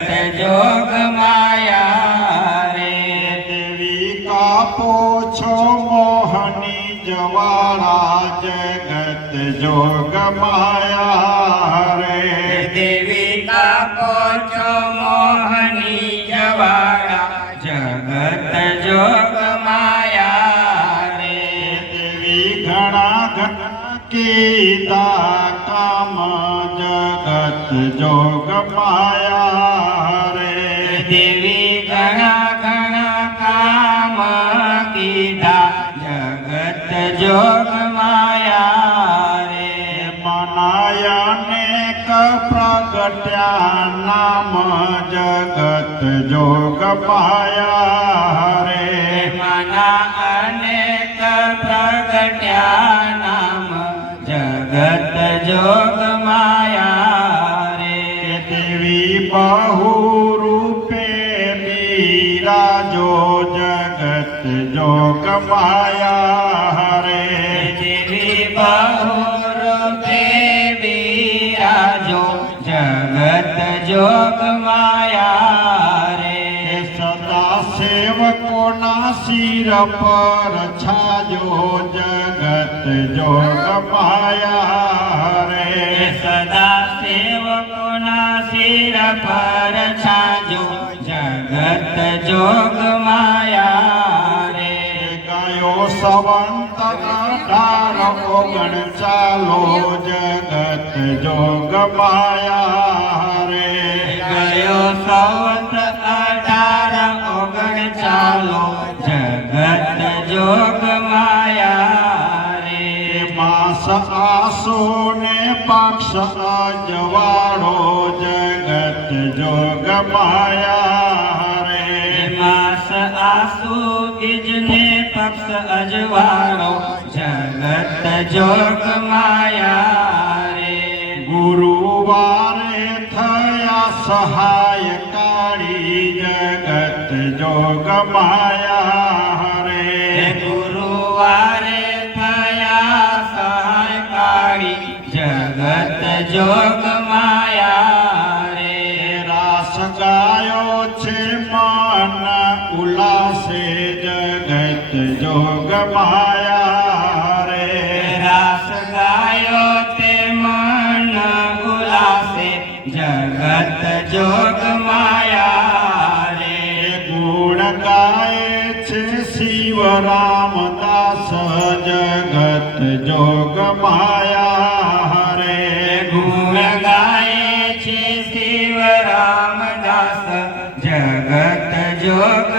जोग माया रे देवी कापो छो मोहनी जवाड़ा जगत जोग माया रे देवी कापो छो मोहनी जवाड़ा जगत जोग माया रे देवी घना घना कीता काम जगत जोग माया रे देवी घना घना काम कीधा जगत जोग माया रे मनाया नेक प्रगट्या नाम जगत जोग माया रे मना अनेक प्रगट्या नाम जगत जोग माया रे देवी बहु रूपे विराजो जगत जोग माया रे देवी बहुरूपे विराजो जगत जोग माया रे सदा सेवको ना सिर पर छाजो जगत जोग माया रे सदा सेवको ना सिर पर छाजो जगत जोग माया रे गायो सवंत 18 चालो जगत जोग माया रे गयो संवत 18 चालो जगत जोग माया रे मास आसो ने पक्ष अजवाड़ो जगत जोग माया रे मास आसु बीजने पक्ष अजवाड़ो जगत जोग माया रे गुरुवारे थया सहाय काली जगत जोग माया रे गुरुवारे थया सहायकारी जगत जोग माया रे रास गायो छे मन उल्लासे जगत जोग माया रे रास गायो ते मन उल्लासे जगत जोग माया रे गुण गाए छे शिव रामदास जगत जोग माया रे गुण गाए छे शिव रामदास जगत जोग